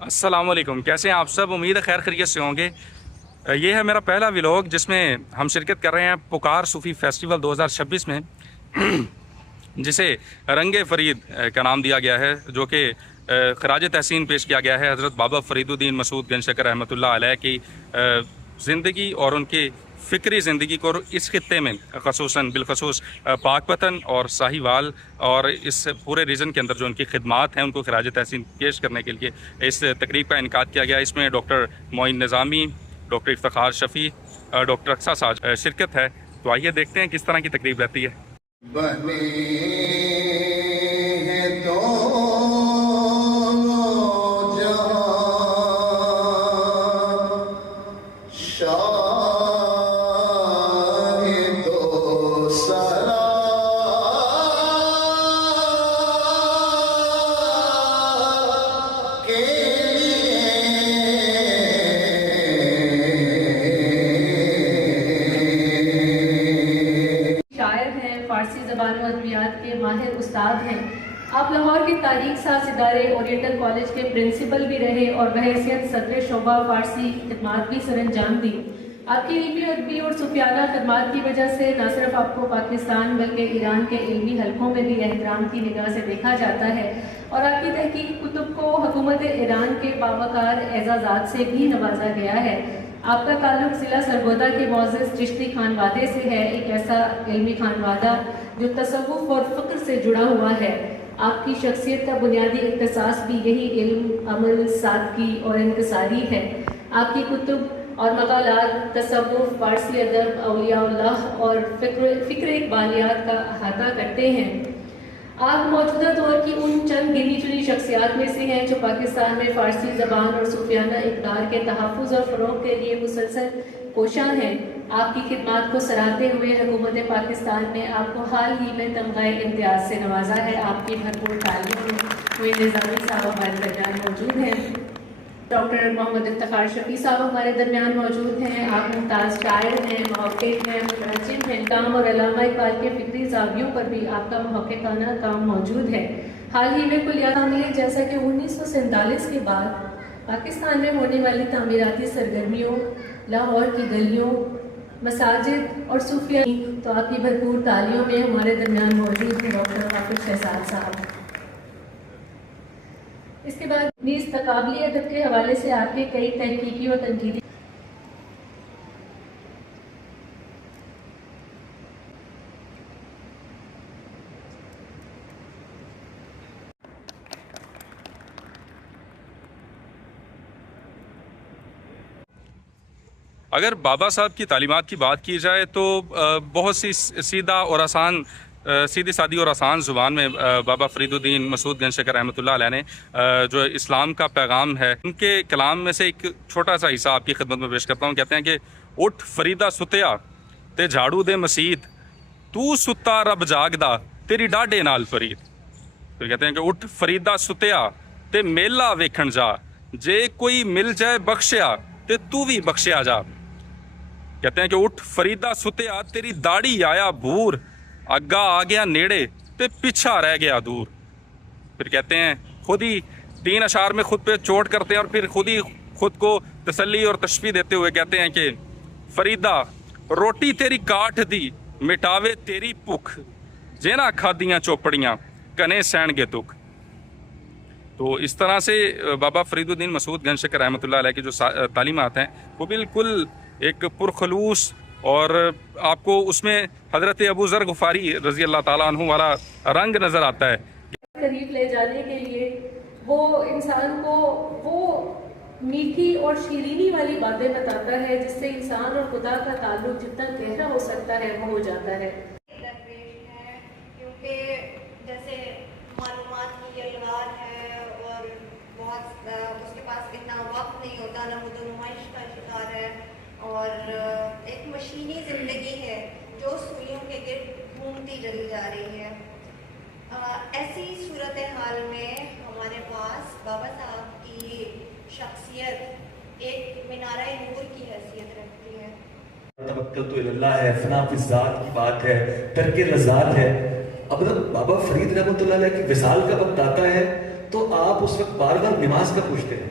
السلام علیکم، کیسے ہیں آپ سب؟ امید ہے خیر خیریت سے ہوں گے۔ یہ ہے میرا پہلا ولاگ جس میں ہم شرکت کر رہے ہیں پکار صوفی فیسٹیول 2026 میں، جسے رنگ فرید کا نام دیا گیا ہے، جو کہ خراج تحسین پیش کیا گیا ہے حضرت بابا فرید الدین مسعود گنج شکر رحمۃ اللہ علیہ کی زندگی اور ان کی فکری زندگی کو اس خطے میں خصوصاً بالخصوص پاک پتن اور ساہی وال اور اس پورے ریجن کے اندر جو ان کی خدمات ہیں ان کو خراج تحسین پیش کرنے کے لیے اس تقریب کا انعقاد کیا گیا۔ اس میں ڈاکٹر معین نظامی، ڈاکٹر افتخار شفیع، ڈاکٹر اقصیٰ ساج شرکت ہے۔ تو آئیے دیکھتے ہیں کس طرح کی تقریب رہتی ہے۔ بنے ہیں تو ماہر استاد ہیں۔ آپ لاہور کے تاریخ ساز ادارے اورینٹل کالج کے پرنسپل بھی رہے اور بحیثیت صدر شعبہ فارسی خدمات بھی سر انجام دی۔ آپ کی علمی ادبی اور صوفیانہ خدمات کی وجہ سے نہ صرف آپ کو پاکستان بلکہ ایران کے علمی حلقوں میں بھی احترام کی نگاہ سے دیکھا جاتا ہے، اور آپ کی تحقیق کتب کو حکومت ایران کے باوقار اعزازات سے بھی نوازا گیا ہے۔ آپ کا تعلق ضلع سرگودا کے معزز چشتی خانوادے سے ہے، ایک ایسا علمی خانوادہ جو تصوف اور فقر سے جڑا ہوا ہے۔ آپ کی شخصیت کا بنیادی اختصاص بھی یہی علم، عمل، سادگی اور انکساری ہے۔ آپ کی کتب اور مقالات تصوف، فارسی ادب، اولیاء اللہ اور فکر اقبالیات کا احاطہ کرتے ہیں۔ آپ موجودہ دور کی ان چند گنی چنی شخصیات میں سے ہیں جو پاکستان میں فارسی زبان اور صوفیانہ اقدار کے تحفظ اور فروغ کے لیے مسلسل کوشاں ہیں۔ آپ کی خدمات کو سراہتے ہوئے حکومت پاکستان نے آپ کو حال ہی میں تمغہ امتیاز سے نوازا ہے۔ آپ کی بھرپور تعلیم میں معین نظامی صاحب ہمارے درمیان موجود ہیں، ڈاکٹر محمد افتخار شفیع صاحب ہمارے درمیان موجود ہیں۔ آپ ممتاز شاعر ہیں، محقق ہیں، مترجم ہیں، کام اور علامہ اقبال کے فکری زاویوں پر بھی آپ کا محققانہ کام موجود ہے۔ حال ہی میں کلیات تعمیر جیسا کہ 1947 کے بعد پاکستان میں ہونے والی تعمیراتی سرگرمیوں، لاہور کی گلیوں، مساجد اور صوفیہ، تو آپ کی بھرپور تعلیموں میں ہمارے درمیان موجود ہیں ڈاکٹر حافظ شہزاد صاحب۔ اس کے بعد نیز تقابلی ادب کے حوالے سے آپ کے کئی تحقیقی و تنقیدی اگر بابا صاحب کی تعلیمات کی بات کی جائے تو بہت سی سیدھی سادی اور آسان زبان میں بابا فرید الدین مسعود گنج شکر رحمۃ اللہ علیہ نے جو اسلام کا پیغام ہے ان کے کلام میں سے ایک چھوٹا سا حصہ آپ کی خدمت میں پیش کرتا ہوں۔ کہتے ہیں کہ اٹھ فریدہ ستیا تے جھاڑو دے مسیت، تو ستا رب جاگدا تیری ڈاڈے نال فرید۔ تو کہتے ہیں کہ اٹھ فریدہ ستیا تے میلا ویکھن جا، جے کوئی مل جائے بخشیا تے تو بھی بخشیا جا۔ کہتے ہیں کہ اٹھ فریدہ ستیا تیری داڑھی آیا بور، اگا آ گیا نیڑے تے پیچھا رہ گیا دور۔ پھر کہتے ہیں خود ہی 3 اشعار میں خود پہ چوٹ کرتے ہیں اور پھر خود ہی خود کو تسلی اور تشفیع دیتے ہوئے کہتے ہیں کہ فریدہ روٹی تیری کاٹ دی مٹاوے تیری بھوک، جینا کھادیاں چوپڑیاں کنے سین گے تک۔ تو اس طرح سے بابا فرید الدین مسعود گنج شکر رحمۃ اللہ علیہ کی جو تعلیمات ہیں وہ بالکل ایک پرخلوص، اور آپ کو اس میں حضرت ابو ذر غفاری رضی اللہ تعالیٰ عنہ والا رنگ نظر آتا ہے۔ قریب لے جانے کے لیے وہ انسان کو وہ میٹھی اور شیرینی والی باتیں بتاتا ہے جس سے انسان اور خدا کا تعلق جتنا گہرا ہو سکتا ہے وہ ہو جاتا ہے۔ کیونکہ جیسے معلومات کی الغار ہے اور بہت اس کے پاس اتنا وقت نہیں ہوتا، نمود و نمائش کا شکار ہے، اور ایک مشینی زندگی ہے جو سوئیوں کے گرد گھومتی چلی جا رہی ہے۔ ایسی صورتحال میں ہمارے پاس بابا صاحب کی شخصیت ایک مینارہ نور کی حیثیت رکھتی ہے۔ توکل تو اللہ ہے، فنا فی الذات کی بات ہے، ترک لذات ہے۔ اب بابا فرید رحمۃ اللہ علیہ کی وصال کا وقت آتا ہے تو آپ اس وقت بار بار نماز کا پوچھتے ہیں،